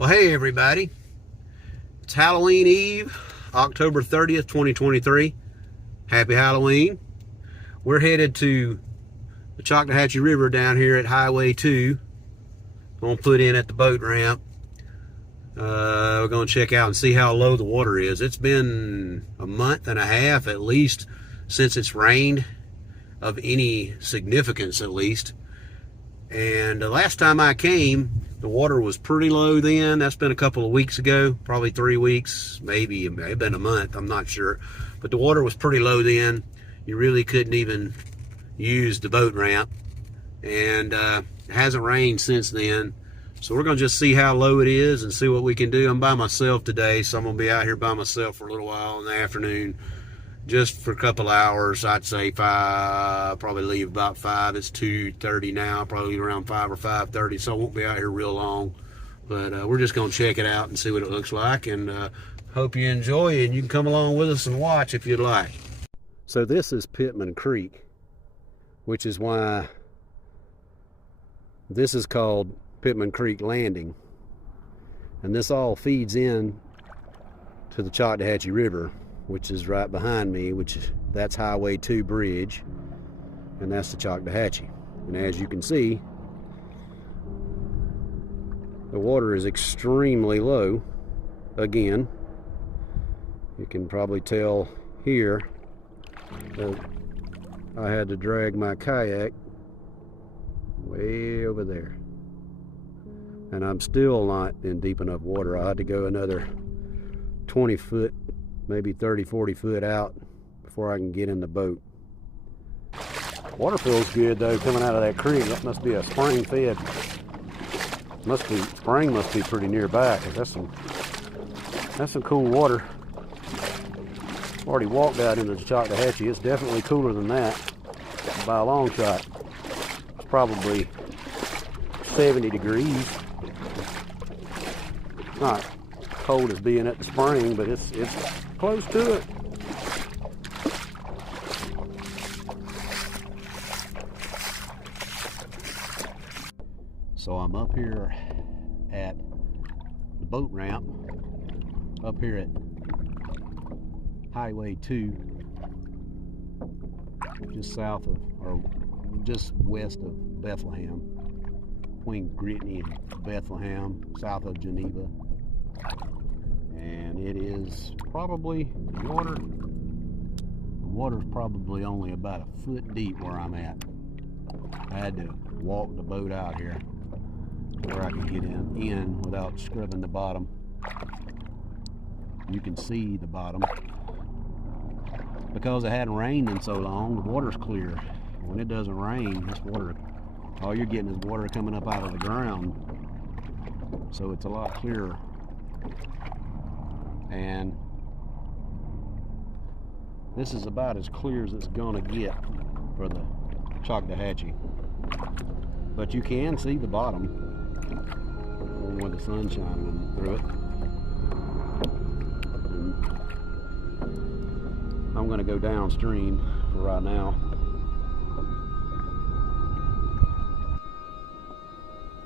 Well, hey everybody, it's Halloween Eve, October 30th, 2023. Happy Halloween. We're headed to the Choctawhatchee River down here at Highway 2. I'm going to put in at the boat ramp. We're going to check out and see how low the water is. It's been a month and a half at least since it's rained, of any significance at least. And the last time I came, the water was pretty low then. That's been a couple of weeks ago, probably 3 weeks, maybe it may have been a month, I'm not sure. But the water was pretty low then. You really couldn't even use the boat ramp. And it hasn't rained since then. So we're gonna just see how low it is and see what we can do. I'm by myself today, so I'm gonna be out here by myself for a little while in the afternoon. Just for a couple hours, I'd say 5, probably leave about 5. It's 2:30 now, probably around 5 or 5:30, so I won't be out here real long. But we're just gonna check it out and see what it looks like, and hope you enjoy it, and you can come along with us and watch if you'd like. So this is Pittman Creek, which is why this is called Pittman Creek Landing. And this all feeds in to the Choctawhatchee River, which is right behind me, that's Highway 2 bridge, and that's the Choctawhatchee. And as you can see, the water is extremely low. Again, you can probably tell here that I had to drag my kayak way over there. And I'm still not in deep enough water. I had to go another 20 foot, maybe 30, 40 foot out before I can get in the boat. Water feels good though coming out of that creek. That must be a spring fed. Spring must be pretty nearby, because that's some cool water. Already walked out into the Choctawhatchee. It's definitely cooler than that by a long shot. It's probably 70 degrees. Not cold as being at the spring, but it's close to it. So I'm up here at the boat ramp, up here at Highway 2, just south of, or just west of Bethlehem, between Gritney and Bethlehem, south of Geneva. And it is probably, the water's probably only about a foot deep where I'm at. I had to walk the boat out here where I could get in without scrubbing the bottom. You can see the bottom. Because it hadn't rained in so long, the water's clear. When it doesn't rain, this water, all you're getting is water coming up out of the ground. So it's a lot clearer. And this is about as clear as it's gonna get for the Choctawhatchee. But you can see the bottom when the sun's shining through it. And I'm gonna go downstream for right now.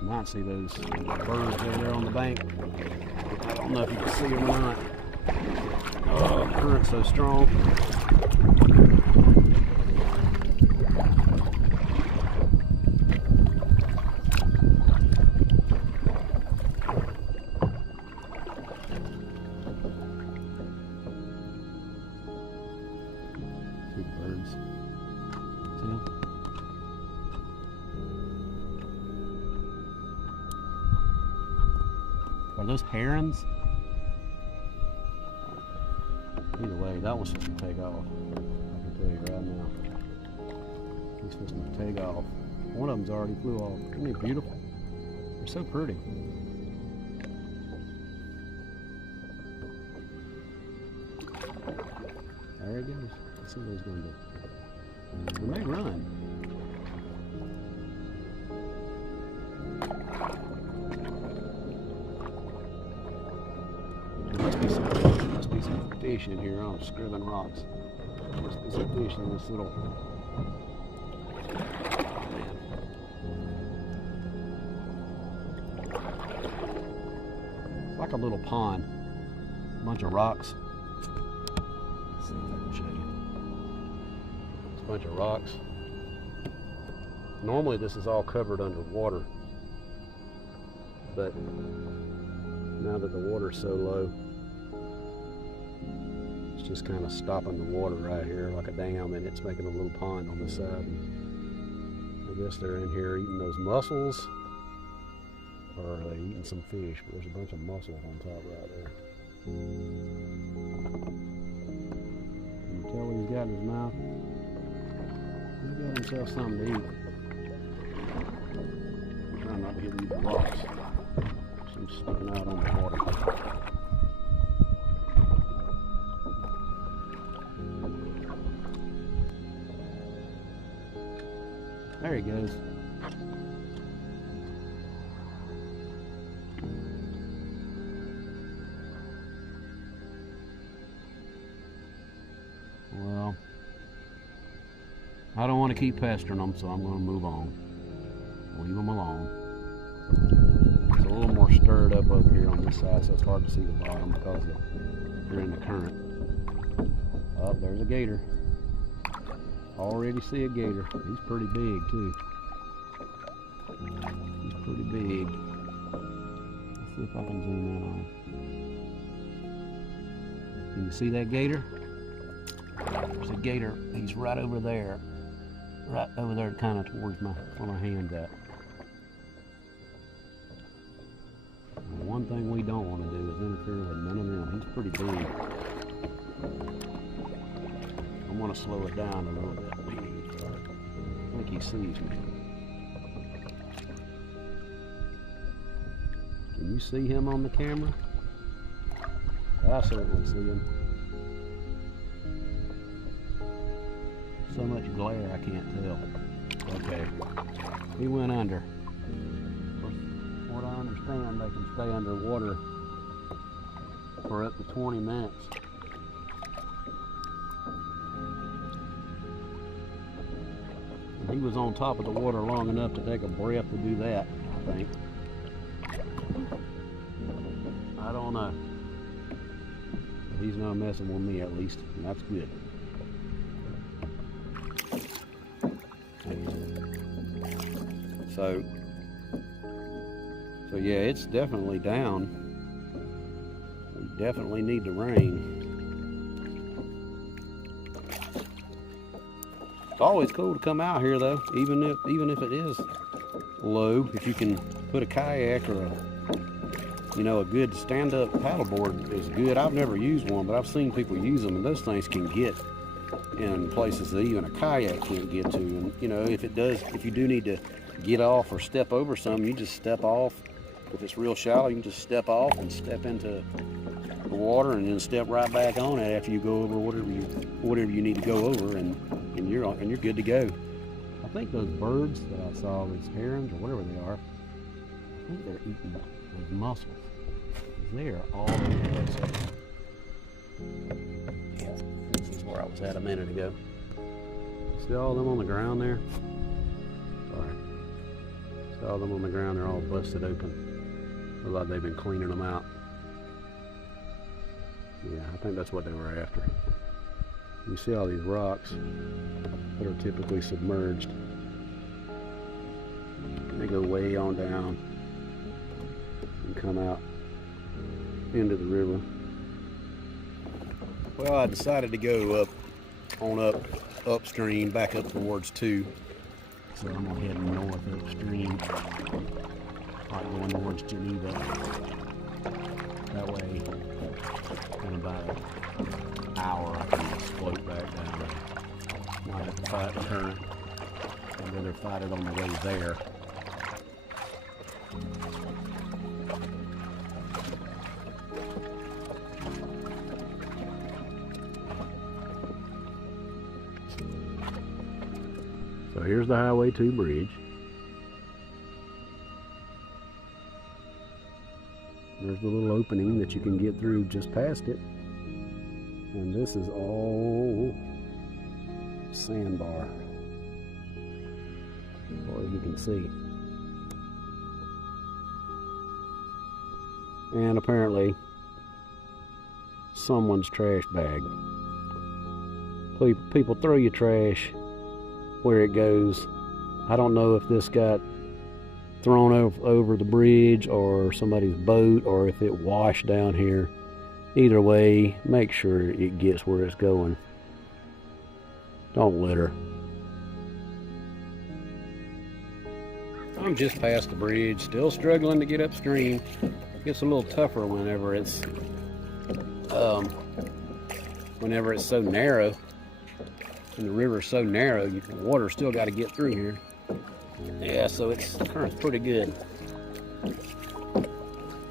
You might see those birds over there on the bank. I don't know if you can see them or not. Oh, the current's so strong. See the birds. See them? Are those herons? Either way, that one's supposed to take off. I can tell you right now. He's supposed to take off. One of them's already flew off. Isn't it beautiful? They're so pretty. There he goes. Let's see what he's going to do. He may run. There must be some fish in here on Scriven Rocks. There must be some fish in this little. like a little pond. A bunch of rocks. Let's see if I can show you. It's a bunch of rocks. Normally this is all covered under water, but now that the water's so low, it's just kind of stopping the water right here like a dam, and it's making a little pond on the side. And I guess they're in here eating those mussels, or are they eating some fish? But there's a bunch of mussels on top right there. Can you tell what he's got in his mouth? He's got himself something to eat. I'm trying not to hit these rocks. Some sticking out on the water. There he goes. Well, I don't want to keep pestering them, so I'm going to move on. Leave them alone. It's a little more stirred up over here on this side, so it's hard to see the bottom because they're in the current. Oh, there's a gator. Already see a gator. He's pretty big too. He's pretty big. Let's see if I can zoom in on him. Can you see that gator? There's a gator. He's right over there. Right over there, kind of towards where my hand's at. And one thing we don't want to do is interfere with none of them. He's pretty big. I want to slow it down a little bit. I think he sees me. Can you see him on the camera? I certainly see him. So much glare I can't tell. Okay. He went under. From what I understand, they can stay underwater for up to 20 minutes. He was on top of the water long enough to take a breath to do that, I think. I don't know. He's not messing with me, at least, and that's good. So yeah, it's definitely down. We definitely need the rain. It's always cool to come out here though, even if it is low. If you can put a kayak or a good stand-up paddleboard is good. I've never used one, but I've seen people use them, and those things can get in places that even a kayak can't get to. And if you do need to get off or step over something, you just step off. If it's real shallow, you can just step off and step into the water, and then step right back on it after you go over whatever you need to go over, and you're good to go. I think those birds that I saw, these herons or whatever they are, I think they're eating those mussels. They are all over the place. Yeah, this is where I was at a minute ago. See all of them on the ground there? Sorry. See all of them on the ground, they're all busted open. Looks like they've been cleaning them out. Yeah, I think that's what they were after. You see all these rocks that are typically submerged. They go way on down and come out into the river. Well, I decided to go upstream, back up towards 2. So I'm gonna head north upstream, like going towards Geneva. That way, in about an hour, I can just float back down there. Might have to fight the current. I'd rather fight it on the way there. So here's the Highway 2 bridge. There's the little opening that you can get through just past it. And this is all sandbar, as far as you can see. and apparently someone's trash bag. People throw your trash where it goes. I don't know if this got thrown over the bridge or somebody's boat, or if it washed down here. Either way, make sure it gets where it's going. Don't litter. I'm just past the bridge, still struggling to get upstream. It gets a little tougher whenever it's so narrow. And the river's so narrow, the water's still got to get through here. Yeah, so the current's pretty good.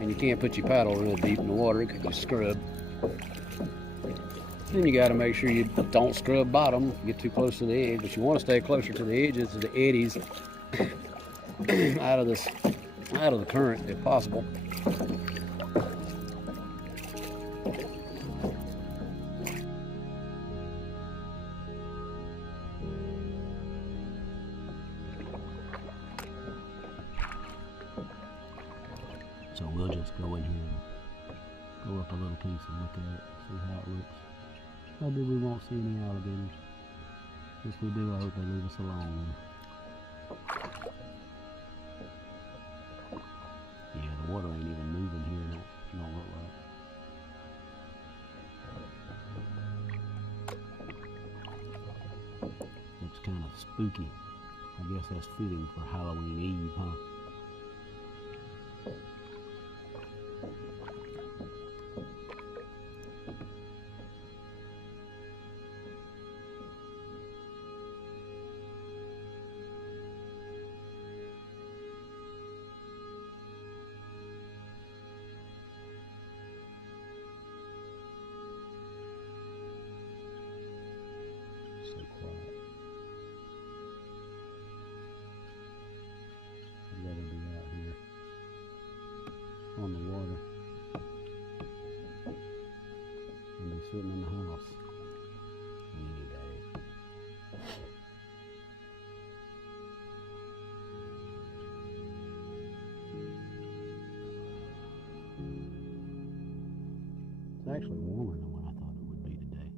And you can't put your paddle real deep in the water because you scrub. Then you got to make sure you don't scrub bottom, get too close to the edge. But you want to stay closer to the edges of the eddies out of the current if possible. So we'll just go in here and go up a little piece and look at it, see how it looks. Maybe we won't see any alligators. If we do, I hope they leave us alone. Yeah, the water ain't even moving here, don't look like. Looks kind of spooky. I guess that's fitting for Halloween Eve, huh? So quiet. I'd rather be out here on the water than be sitting in the house any day. It's actually warmer than what I thought it would be today.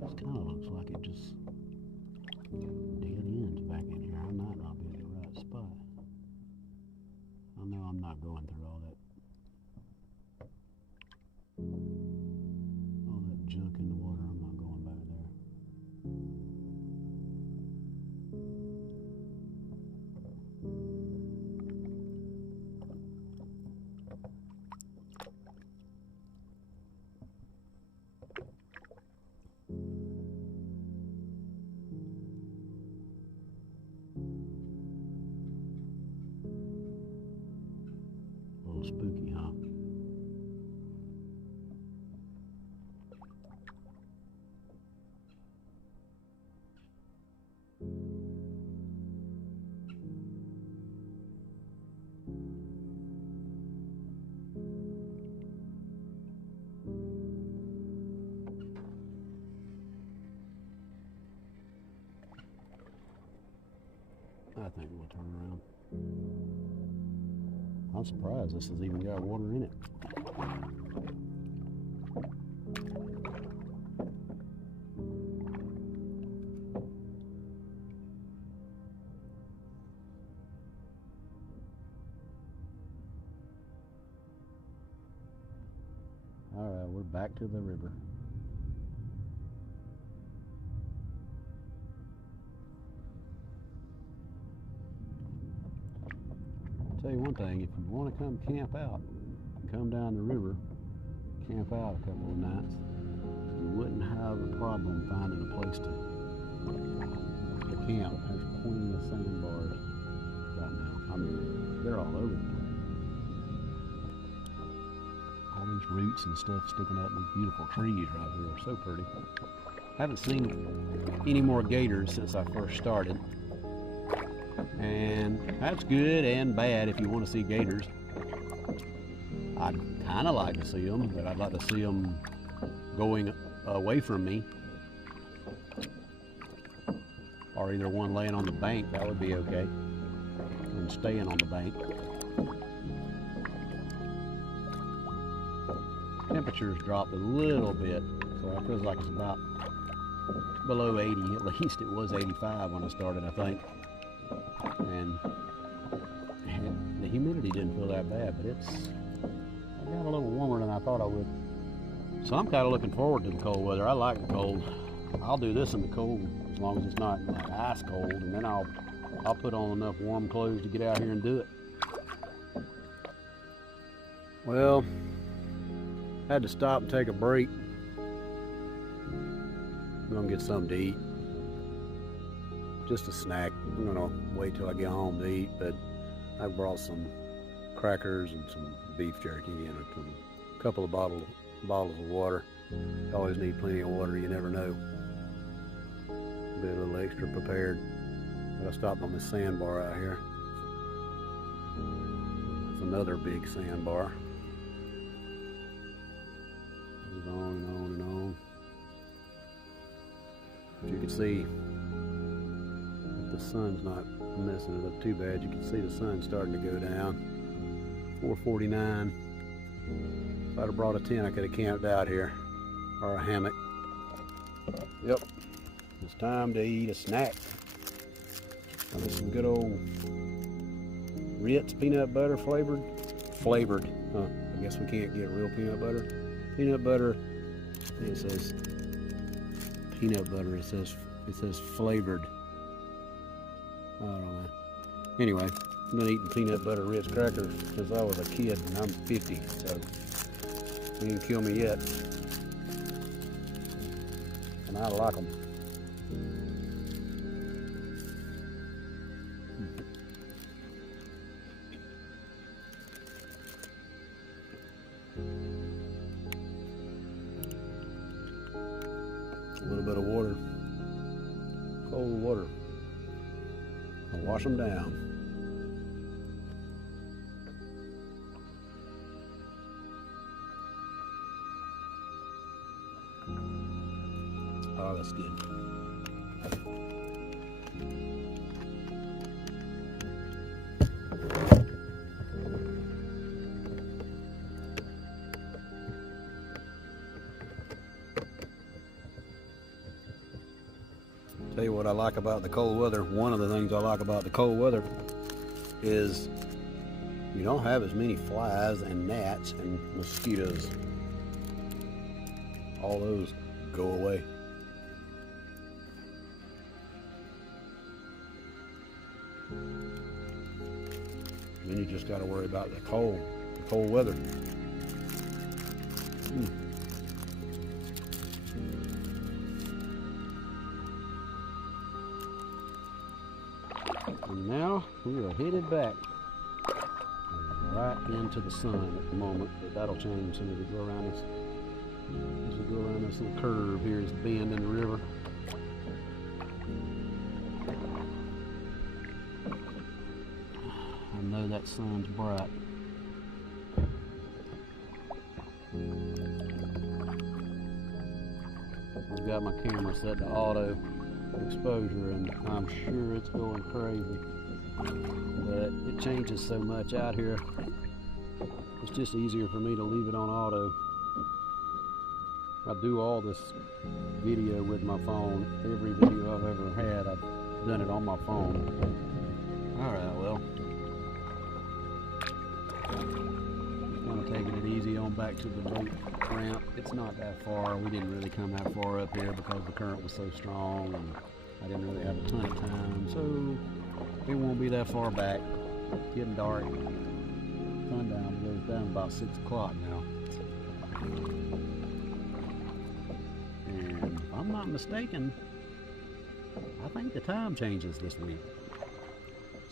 This kind of looks like it just dead ends back in here. I might not be at the right spot. I know I'm not going through all that junk in the water. I'm not going back there. A little spooky, huh? I think we'll turn around. I'm surprised this has even got water in it. All right, we're back to the river. Tell you one thing, if you want to come camp out, come down the river, camp out a couple of nights, you wouldn't have a problem finding a place to camp. There's plenty of sandbars right now. I mean, they're all over the place. All these roots and stuff sticking out, these beautiful trees right here are so pretty. I haven't seen any more gators since I first started. And that's good and bad if you want to see gators. I'd kind of like to see them, but I'd like to see them going away from me. Or either one laying on the bank, that would be okay. And staying on the bank. Temperature's dropped a little bit, so it feels like it's about below 80. At least it was 85 when I started, I think. And the humidity didn't feel that bad, but I got a little warmer than I thought I would. So I'm kind of looking forward to the cold weather. I like the cold. I'll do this in the cold as long as it's not like ice cold, and then I'll put on enough warm clothes to get out here and do it. Well, had to stop and take a break. I'm gonna get something to eat. Just a snack. I'm gonna wait till I get home to eat, but I brought some crackers and some beef jerky and a couple of bottles of water. You always need plenty of water, you never know. Be a little extra prepared. But I stopped on this sandbar out here. It's another big sandbar. It goes on and on and on. But you can see that the sun's not messing it up too bad. You can see the sun starting to go down. 4:49. If I'd have brought a tent, I could have camped out here, or a hammock. Yep, it's time to eat a snack. Now, this is some good old Ritz peanut butter flavored. Huh? I guess we can't get real peanut butter. Peanut butter. It says peanut butter. It says flavored. I don't know. Anyway, I've been eating peanut butter Ritz crackers since I was a kid, and I'm 50, so you didn't kill me yet. And I like them. A little bit of water, cold water. I'll wash them down. Oh, that's good. Tell you what I like about the cold weather. One of the things I like about the cold weather is you don't have as many flies and gnats and mosquitoes. All those go away. Then you just got to worry about the cold weather. And now we are headed back right into the sun at the moment, but that'll change as soon as we go around this little curve here, this bend in the river. I know that sun's bright. I've got my camera set to auto exposure, and I'm sure it's going crazy, but it changes so much out here. It's just easier for me to leave it on auto. I do all this video with my phone. Every video I've ever had, I've done it on my phone. Alright, well, just kind of taking it easy on back to the boat ramp. It's not that far. We didn't really come that far up here because the current was so strong, and I didn't really have a ton of time, so it won't be that far back. It's getting dark. Sundown goes down about 6 o'clock now. And if I'm not mistaken, I think the time changes this week.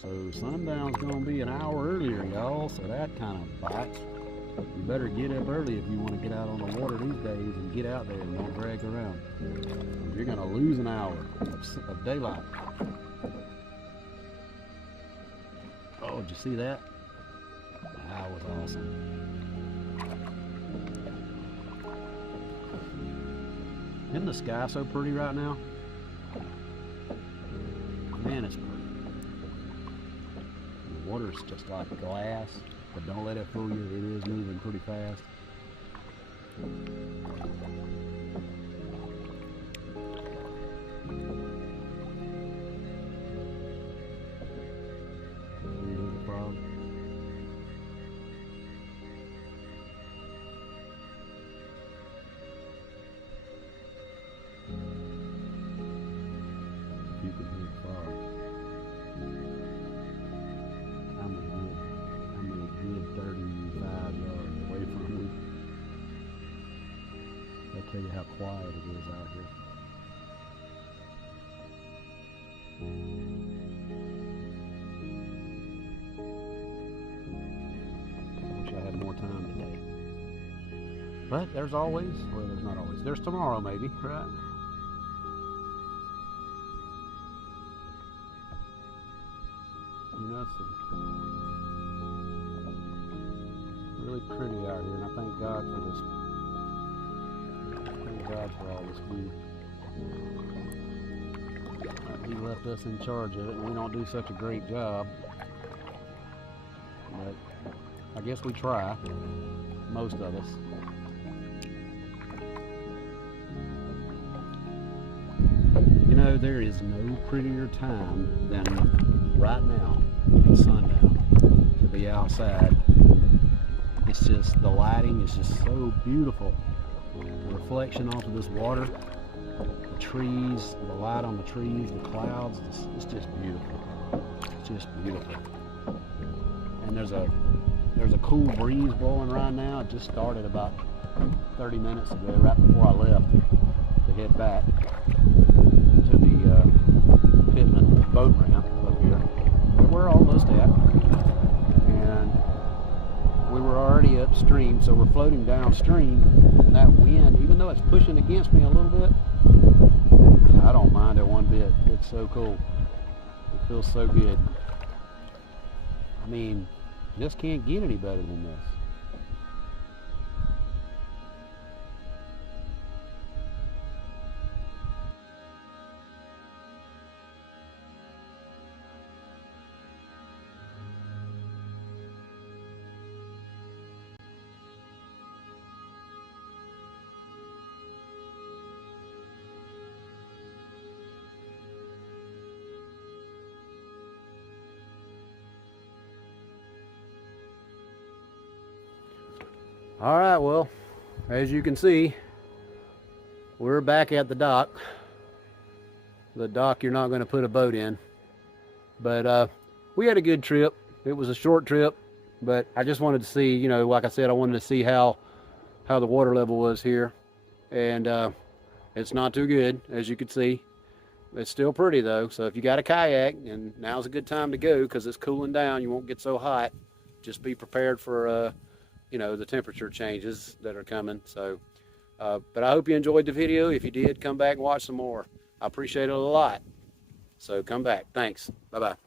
So sundown's gonna be an hour earlier, y'all, so that kind of bites. You better get up early if you want to get out on the water these days and get out there and don't drag around. You're gonna lose an hour of daylight. Oh, did you see that? That was awesome. Isn't the sky so pretty right now? Man, it's pretty. The water's just like glass, but don't let it fool you. It is moving pretty fast. Here's the frog. You can hear the frog. I'm a good 35 yards away from me. I'll tell you how quiet it is out here. I wish I had more time today. But there's always, well, there's not always, there's tomorrow maybe, right? Nothing. Really pretty out here, and I thank God for this. Thank God for all this view. He left us in charge of it, and we don't do such a great job. But I guess we try, most of us. You know, there is no prettier time than right now, at sundown, to be outside. It's just, the lighting is just so beautiful. The reflection off of this water, the trees, the light on the trees, the clouds, it's just beautiful. It's just beautiful. And there's a cool breeze blowing right now. It just started about 30 minutes ago, right before I left to head back to the Pitman boat ramp up here. Where we're almost at. And we were already upstream, so we're floating downstream, and that wind, even though it's pushing against me a little bit, I don't mind it one bit. It's so cool. It feels so good. I mean, this can't get any better than this. All right, well, as you can see, we're back at the dock. The dock you're not going to put a boat in. But we had a good trip. It was a short trip, but I just wanted to see, you know, like I said, I wanted to see how the water level was here. And it's not too good, as you can see. It's still pretty though, so if you got a kayak, and now's a good time to go because it's cooling down, you won't get so hot. Just be prepared for you know, the temperature changes that are coming. So but I hope you enjoyed the video. If you did, come back and watch some more. I appreciate it a lot, so come back. Thanks. Bye-bye.